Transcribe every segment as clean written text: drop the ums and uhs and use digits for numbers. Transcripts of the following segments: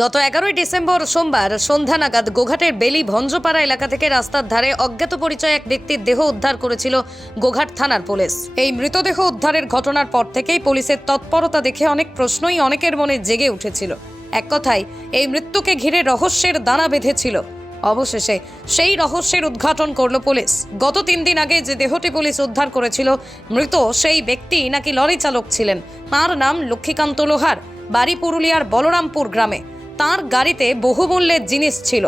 গত 11ই ডিসেম্বর সোমবার সন্ধ্যা নাগাদ গোঘাটের বেলি ভঞ্জপাড়া এলাকা থেকে রাস্তার ধারে অজ্ঞাত পরিচয় এক ব্যক্তির দেহ উদ্ধার করেছিল গোঘাট থানার পুলিশ। এই মৃতদেহ উদ্ধারের ঘটনার পর থেকেই পুলিশের তৎপরতা দেখে অনেক প্রশ্নই অনেকের মনে জেগে উঠেছিল। এক কথায় এই মৃত্যুকে ঘিরে রহস্যের দানা বেঁধেছিল। অবশেষে সেই রহস্যের উদ্ঘাটন করল পুলিশ। গত 3 দিন আগে যে দেহটি পুলিশ উদ্ধার করেছিল, মৃত সেই ব্যক্তি নাকি লরি চালক ছিলেন। তার নাম লক্ষ্মীকান্ত লোহার, বাড়ি পুরুলিয়ার বলরামপুর গ্রামে। তার গাড়িতে বহুমূল্যের জিনিস ছিল।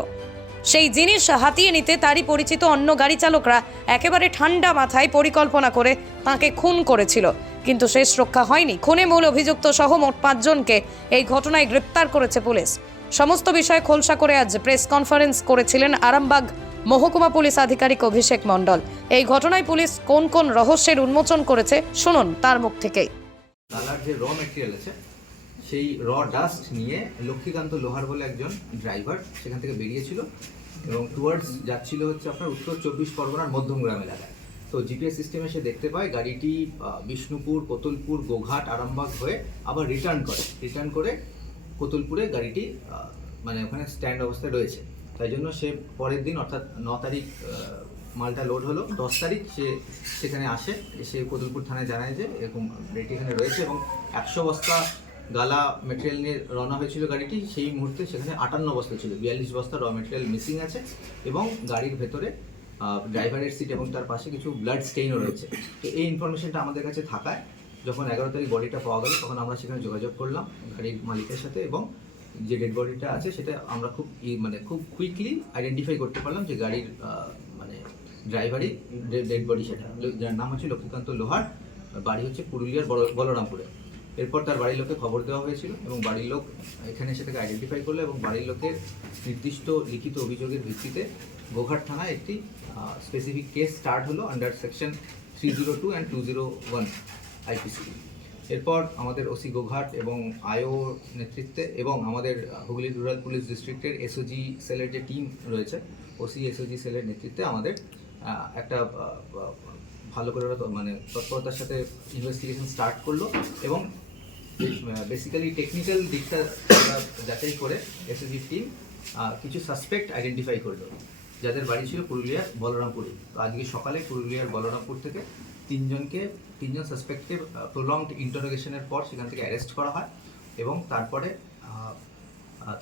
সেই জিনিস হাতিয়ে নিতে তারই পরিচিত অন্য গাড়ি চালকরা একেবারে ঠান্ডা মাথায় পরিকল্পনা করে তাকে খুন করেছিল, কিন্তু শেষ রক্ষা হয়নি। খুনে মূল অভিযুক্ত সহ মোট 5 জনকে এই ঘটনায় গ্রেপ্তার করেছে পুলিশ। সমস্ত বিষয় খোলসা করে আজ প্রেস কনফারেন্স করেছিলেন আরামবাগ মহকুমা পুলিশ আধিকারিক অভিষেক মণ্ডল। এই ঘটনায় পুলিশ কোন কোন রহস্যের উন্মোচন করেছে শুনুন তার মুখ থেকেই। কালার যে র মেটেরিয়াল আছে সেই র ডাস্ট নিয়ে লক্ষ্মীকান্ত লোহার বলে একজন ড্রাইভার সেখান থেকে বেরিয়েছিল এবং টুয়ার্ডস যাচ্ছিল হচ্ছে আপনার উত্তর 24 পরগনার মধ্যমগ্রাম এলাকায়। তো জিপিএস সিস্টেমে সে দেখতে পায় গাড়িটি বিষ্ণুপুর, কোতলপুর, গোঘাট, আরামবাগ হয়ে আবার রিটার্ন করে কোতলপুরে গাড়িটি মানে ওখানে স্ট্যান্ড অবস্থায় রয়েছে। তাই জন্য সে পরের দিন অর্থাৎ 9 তারিখ মালটা লোড হলো, 10 তারিখ সে সেখানে আসে, এসে কোতলপুর থানায় জানায় যে এরকম গাড়িটি এখানে রয়েছে এবং 100 বস্তা গালা মেটেরিয়াল নিয়ে রওনা হয়েছিল গাড়িটি। সেই মুহূর্তে সেখানে 58 বস্তা ছিল, 42 বস্তা র মেটেরিয়াল মিসিং আছে এবং গাড়ির ভেতরে ড্রাইভারের সিট এবং তার পাশে কিছু ব্লাড স্টেইনও রয়েছে। তো এই ইনফরমেশনটা আমাদের কাছে থাকায় যখন 11 তারিখ বডিটা পাওয়া গেল তখন আমরা সেখানে যোগাযোগ করলাম গাড়ির মালিকের সাথে এবং যে ডেড বডিটা আছে সেটা আমরা খুব কুইকলি আইডেন্টিফাই করতে পারলাম যে গাড়ির মানে ড্রাইভারই ডেড বডি, সেটা যার নাম হচ্ছে লক্ষ্মীকান্ত লোহার, বাড়ি হচ্ছে পুরুলিয়ার বলরামপুরে। এরপর তার বাড়ির লোককে খবর দেওয়া হয়েছিল এবং বাড়ির লোক এখানে সেটাকে আইডেন্টিফাই করলো এবং বাড়ির লোকের নির্দিষ্ট লিখিত অভিযোগের ভিত্তিতে গোঘাট থানায় একটি স্পেসিফিক কেস স্টার্ট হলো আন্ডার সেকশন 302 অ্যান্ড 201 আইপিসি। এরপর আমাদের ওসি গোঘাট এবং আইও নেতৃত্বে এবং আমাদের হুগলি রুরাল পুলিশ ডিস্ট্রিক্টের এসওজি সেলের যে টিম রয়েছে, ওসি এসওজি সেলের নেতৃত্বে আমাদের একটা ভালো করে মানে তৎপরতার সাথে ইনভেস্টিগেশন স্টার্ট করলো এবং বেসিক্যালি টেকনিক্যাল দিকটা যাচাই করে এসওজি টিম কিছু সাসপেক্ট আইডেন্টিফাই করলো যাদের বাড়ি ছিল পুরুলিয়ার বলরামপুরে। তো আজকে সকালে পুরুলিয়ার বলরামপুর থেকে 3 সাসপেক্টকে প্রলংড ইন্টারোগেশনের পর সেখান থেকে অ্যারেস্ট করা হয় এবং তারপরে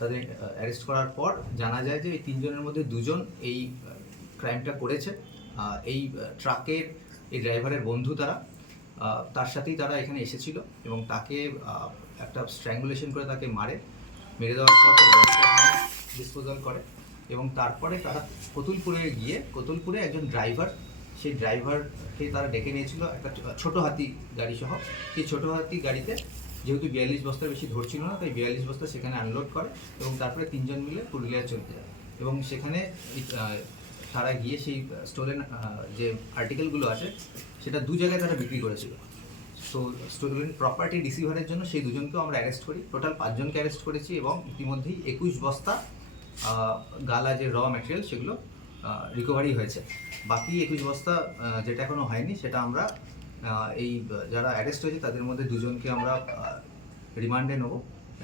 তাদের অ্যারেস্ট করার পর জানা যায় যে এই 3 জনের মধ্যে 2 জন এই ক্রাইমটা করেছে। এই ট্রাকের এই ড্রাইভারের বন্ধু তার সাথেই তারা এখানে এসেছিল এবং তাকে একটা স্ট্র্যাঙ্গুলেশন করে তাকে মেরে দেওয়ার পর ডিসপোজাল করে এবং তারপরে তারা কোতলপুরে একজন ড্রাইভার, সেই ড্রাইভারকে তারা ডেকে নিয়েছিল একটা ছোটো হাতি গাড়ি সহ। সেই ছোটো হাতি গাড়িতে যেহেতু 42 বস্তার বেশি ধরছিল না, তাই 42 বস্তা সেখানে আনলোড করে এবং তারপরে 3 জন মিলে পুরুলিয়া চলে যায় এবং সেখানে তারা গিয়ে সেই স্টোলেন যে আর্টিকেলগুলো আছে সেটা 2 জায়গায় তারা বিক্রি করেছিল। তো স্টোলেন প্রপার্টি রিসিভারের জন্য সেই 2 জনকেও আমরা অ্যারেস্ট করি। টোটাল 5 জনকে অ্যারেস্ট করেছি এবং ইতিমধ্যেই 21 বস্তা গালা যে র ম্যাটেরিয়াল সেগুলো রিকভারি হয়েছে। বাকি 21 বস্তা যেটা এখনও হয়নি সেটা আমরা এই যারা অ্যারেস্ট হয়েছে তাদের মধ্যে 2 জনকে আমরা রিমান্ডে নেব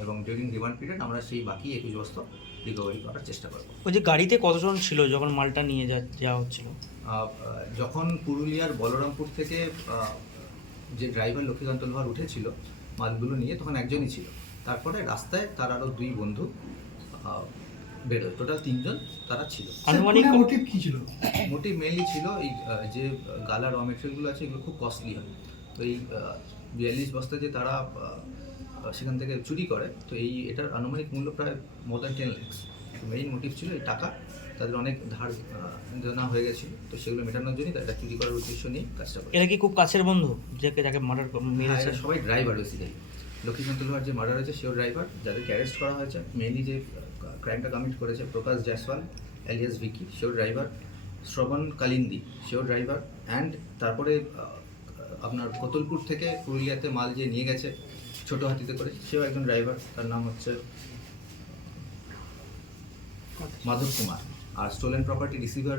এবং ডিউরিং রিমান্ড পিরিয়ড আমরা সেই বাকি 21 বস্তা রিকভারি করার চেষ্টা করব। ওই যে গাড়িতে কতজন ছিল যখন মালটা নিয়ে যাওয়া হচ্ছিল? যখন পুরুলিয়ার বলরামপুর থেকে যে ড্রাইভার লক্ষ্মীকান্ত লোহার উঠেছিল মালগুলো নিয়ে, তখন একজনই ছিল। তারপরে রাস্তায় তার আরও 2 বন্ধু বেরোয়, টোটাল 3 জন তারা ছিল। আনুমানিক মোটিভ কি ছিল? মোটিভ মেইনলি ছিল এই যে গালা র মেটেরিয়ালগুলো আছে এগুলো খুব কস্টলি হয়। তো এই 42 বস্তা যে তারা সেখান থেকে চুরি করে, তো এটার আনুমানিক মূল্য প্রায় more than 10 lakhs। Main motive ছিল এই টাকা, তাদের অনেক ধার দেনা হয়ে গেছিলো, তো সেগুলো মেটানোর জন্যই তারা চুরি করার উদ্দেশ্য নিয়ে কাজটা করে। এরা কি খুব কাছের বন্ধু যাকে মার্ডার মেরেছে? সবাই ড্রাইভার বেসিক্যালি। লক্ষ্মীকান্ত লোহার যে মার্ডার হয়েছে সেও ড্রাইভার, যাদেরকে অ্যারেস্ট করা হয়েছে মেইনলি যে ক্রাইমটা কমিট করেছে প্রকাশ জয়সওয়াল এলিয়াস ভিকি, সেও ড্রাইভার। শ্রবণ কালিন্দি, সেও ড্রাইভার। অ্যান্ড তারপরে আপনার কোতলপুর থেকে পুরুলিয়াতে মাল যে নিয়ে গেছে ছোটো হাতিতে করে, সেও একজন ড্রাইভার, তার নাম হচ্ছে মাধব কুমার। আর স্টোলেন প্রপার্টি রিসিভার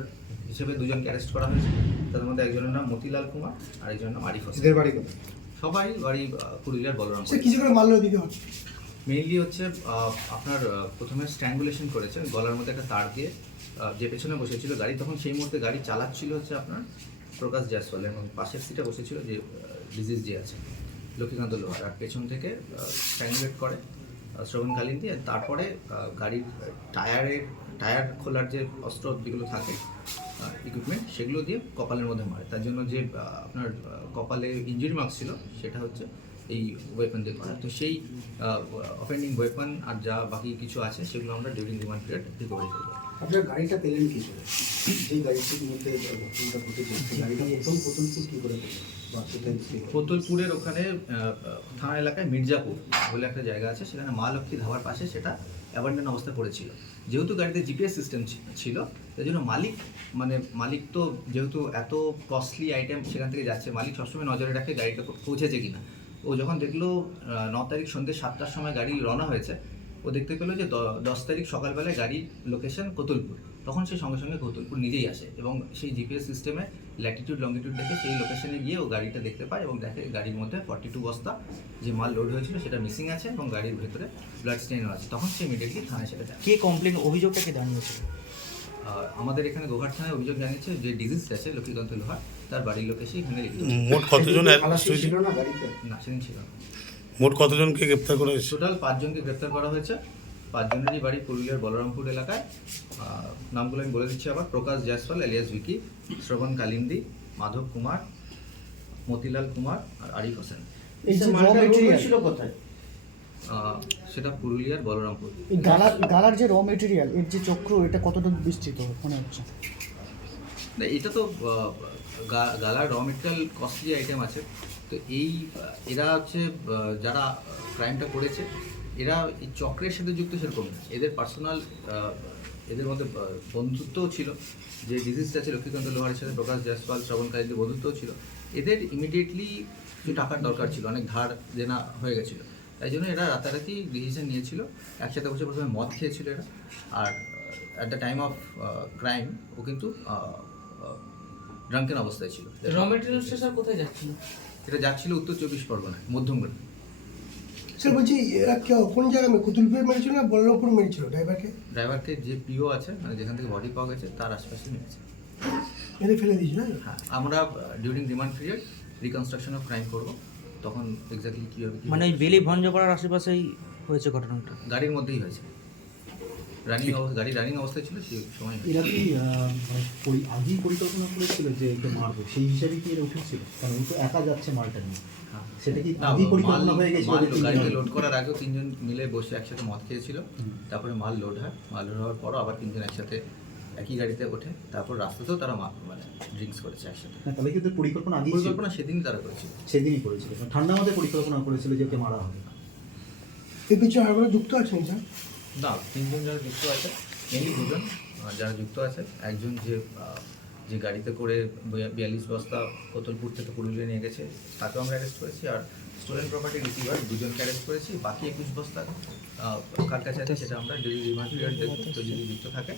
হিসেবে 2 জনকে অ্যারেস্ট করা হয়েছে, তাদের মধ্যে একজনের নাম মতিলাল কুমার আর একজনের নাম আরিফ হোসেন। এদের বাড়ি কোথায়? সবাই বাড়ি পুরুলিয়ার বলরামপুর। কিছু করে মারলো দিকে হচ্ছে মেইনলি হচ্ছে আপনার প্রথমে স্ট্র্যাঙ্গুলেশন করেছে গলার মধ্যে একটা তার দিয়ে, যে পেছনে বসেছিল গাড়ি, তখন সেই মুহূর্তে গাড়ি চালাচ্ছিল হচ্ছে আপনার প্রকাশ জয়সওয়াল, এবং পাশের সিটে বসেছিল যে ডিজিজ যে আছে লক্ষ্মীকান্ত লোহার, আর পেছন থেকে স্ট্র্যাঙ্গুলেট করে শ্রবণ কালিন্দী। তারপরে গাড়ির টায়ার খোলার যে অস্ত্র যেগুলো থাকে ইকুইপমেন্ট, সেগুলো দিয়ে কপালের মধ্যে মারে। তার জন্য যে আপনার কপালে ইনজুরি মার্কস ছিল সেটা হচ্ছে এই ওয়েপন দিয়ে করা। তো সেই অফেন্ডিং ওয়েপন আর যা বাকি কিছু আছে সেগুলো আমরা ডিউরিং রিমান্ড পিরিয়ড রিকভারি করবো। আপনার গাড়িটা পেলেন কি করে? যেই গাড়িটির মধ্যে ঘটনাটা ঘটেছে সেই গাড়িটা প্রথমপুর কী করে পেলেন বা কোথায় ছিল? কোতলপুরের ওখানে থানা এলাকায় মির্জাপুর বলে একটা জায়গা আছে, সেখানে মা লক্ষ্মী ধাবার পাশে সেটা অ্যাবান্ডন অবস্থায় পড়েছিল। যেহেতু গাড়িতে জিপিএস সিস্টেম ছিল, সেই জন্য মালিক তো যেহেতু এত কস্টলি আইটেম সেখান থেকে যাচ্ছে, মালিক সবসময় নজরে রাখে গাড়িটা পৌঁছেছে কিনা। ও যখন দেখলো 9 তারিখ সন্ধ্যে 7টার সময় গাড়ি রওনা হয়েছে, ও দেখতে পেলো যে 10 তারিখ সকালবেলায় গাড়ির লোকেশন কোতলপুর। তখন সে সঙ্গে সঙ্গে কোতলপুর নিজেই আসে এবং সেই জিপিএস সিস্টেমে ল্যাটিটিউড লঙ্গিটিউড দেখে সেই লোকেশনে গিয়ে ও গাড়িটা দেখতে পায় এবং দেখে গাড়ির মধ্যে 42 বস্তা যে মাল লোড হয়েছিল সেটা মিসিং আছে এবং গাড়ির ভেতরে ব্লাড স্টেইনও আছে। তখন সে ইমিডিয়েটলি থানায় সেটা যায়। কে কমপ্লেন, অভিযোগটা কে জানিয়েছিল? আমাদের এখানে গোঘাট থানায় অভিযোগ জানিয়েছে যে ডিজিজ আছে লক্ষ্মীকান্ত লোহার, তার বাড়ির লোক এসে এখানে লিখতে মোট কতজন খালাসি ছিল না গাড়িতে? না, সেদিন ছিল না। মোট কতজনকে গ্রেপ্তার করা হয়েছে? টোটাল 5 জনকে গ্রেপ্তার করা হয়েছে। 5 জনেরই বাড়ি পুরুলিয়ার বলরামপুর এলাকায়। নামগুলো আমি বলে দিচ্ছি আবার: প্রকাশ জয়সওয়াল এলিয়াস ভিকি, শ্রবণ কালিন্দী, মাধব কুমার, মতিলাল কুমার আর আরিফ হোসেন। এই যে র মেটেরিয়াল ছিল কোথায়? সেটা পুরুলিয়ার বলরামপুর। এই গালার যে র মেটেরিয়াল, এর যে চক্র, এটা কতটা বিস্তৃত মনে হচ্ছে? না, এটা তো গালার র মেটেরিয়াল কস্টলি আইটেম আছে। তো এরা হচ্ছে যারা ক্রাইমটা করেছে, এরা এই চক্রের সাথে যুক্ত সেরকম না। এদের পার্সোনাল এদের মধ্যে বন্ধুত্বও ছিল। যে ডিজিজটা আছে লক্ষ্মীকান্ত লোহারের সাথে প্রকাশ জয়সওয়াল, শ্রবণকারীদের বন্ধুত্বও ছিল। এদের ইমিডিয়েটলি কিছু টাকার দরকার ছিল, অনেক ধার দেনা হয়ে গেছিলো। তাই জন্য এরা রাতারাতি ডিসিশন নিয়েছিল, একসাথে বসে প্রথমে মদ খেয়েছিল এরা। আর at the time of crime ও কিন্তু ড্রাঙ্কেন অবস্থায় ছিল। র মেটেরিয়ালসটা স্যার কোথায় যাচ্ছিল? এটা যাচ্ছিল উত্তর 24 পরগনায়, মধ্যমগ্রাম। স্যার বলছি, এরা কোন জায়গায় কুতুলপুরে মেরেছিল না বলরামপুর মেরেছিল ড্রাইভারকে যে পিও আছে, মানে যেখান থেকে বডি পাওয়া গেছে তার আশপাশে নেমেছে। মেরে ফেলে দিয়েছিল? হ্যাঁ, আমরা during remand period reconstruction of crime করবো, তখন এক্স্যাক্টলি কী হবে। মানে ওই বেলি ভঞ্জপাড়ার আশেপাশেই হয়েছে ঘটনাটা? গাড়ির মধ্যেই হয়েছে, গাড়ি রানিং অবস্থায় ছিল সেই সময়। এরা কি আগেই পরিকল্পনা করেছিল যে একে মারবো, সেই হিসাবে কি এরা উঠেছিল? কারণ ও তো একা যাচ্ছে মালটা নিয়ে, সেটা কি আগেই পরিকল্পনা হয়ে গেছিল? গাড়িতে লোড করার আগেও 3 জন মিলে বসে একসাথে মদ খেয়েছিল। তারপরে মাল লোড হওয়ার পরও আবার 3 জন একসাথে একই গাড়িতে ওঠে। তারপর রাস্তাতেও তারা মানে ড্রিঙ্কস করেছে একসাথে। তাহলে কি ওদের পরিকল্পনা আগেই? পরিকল্পনা সেদিনই তারা করেছিল। সেদিনই করেছিল, ঠান্ডা মাথায় পরিকল্পনা করেছিল যে ওকে মারা হবে। এর পিছনে আরো যুক্ত আছেন স্যার? না, 3 জন যারা যুক্ত আছে, মেনলি 2 জন যারা যুক্ত আছে। একজন যে গাড়িতে করে 42 বস্তা কোতলপুর থেকে পুরুলিয়া নিয়ে গেছে, তাকেও আমরা অ্যারেস্ট করেছি। আর স্টোলেন প্রপার্টি রিসিভার 2 জনকে অ্যারেস্ট করেছি। বাকি 21 বস্তা কার কাছে আছে সেটা আমরা ডেলি রিমান্ড পিরিয়ড দেখব। তো যদি যুক্ত থাকে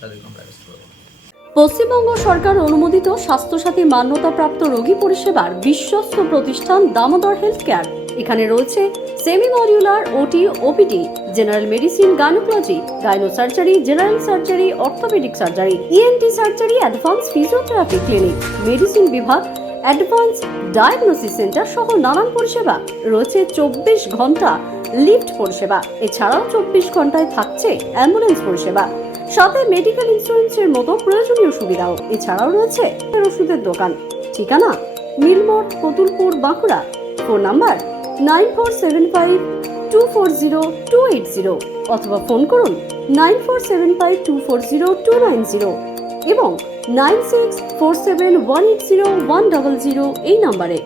তাদেরকে আমরা অ্যারেস্ট করবো। পশ্চিমবঙ্গ সরকার অনুমোদিত স্বাস্থ্যসাথী মান্যতাপ্রাপ্ত রোগী পরিষেবার বিশ্বস্ত প্রতিষ্ঠান দামোদর হেলথ কেয়ার। এখানে রয়েছে semi modular OT, OPD, general medicine, gynaecology, gynae surgery, general surgery, orthopaedic surgery, ENT surgery, advance physiotherapy clinic, medicine বিভাগ, অ্যাডভান্স ডায়াগনোসিস সেন্টার সহ নানান পরিষেবা রয়েছে। 24 ঘন্টা লিফট পরিষেবা, এছাড়াও 24 ঘন্টায় থাকছে অ্যাম্বুলেন্স পরিষেবা, সাথে মেডিকেল ইন্স্যুরেন্সের মতো প্রয়োজনীয় সুবিধাও। এছাড়াও রয়েছে ওষুধের দোকান। ঠিকানা: মিলমোড়, কোতুলপুর, বাঁকুড়া। ফোন নাম্বার 9475240280 অথবা ফোন করুন 9475240290 এবং 9647180100 এই নম্বরে।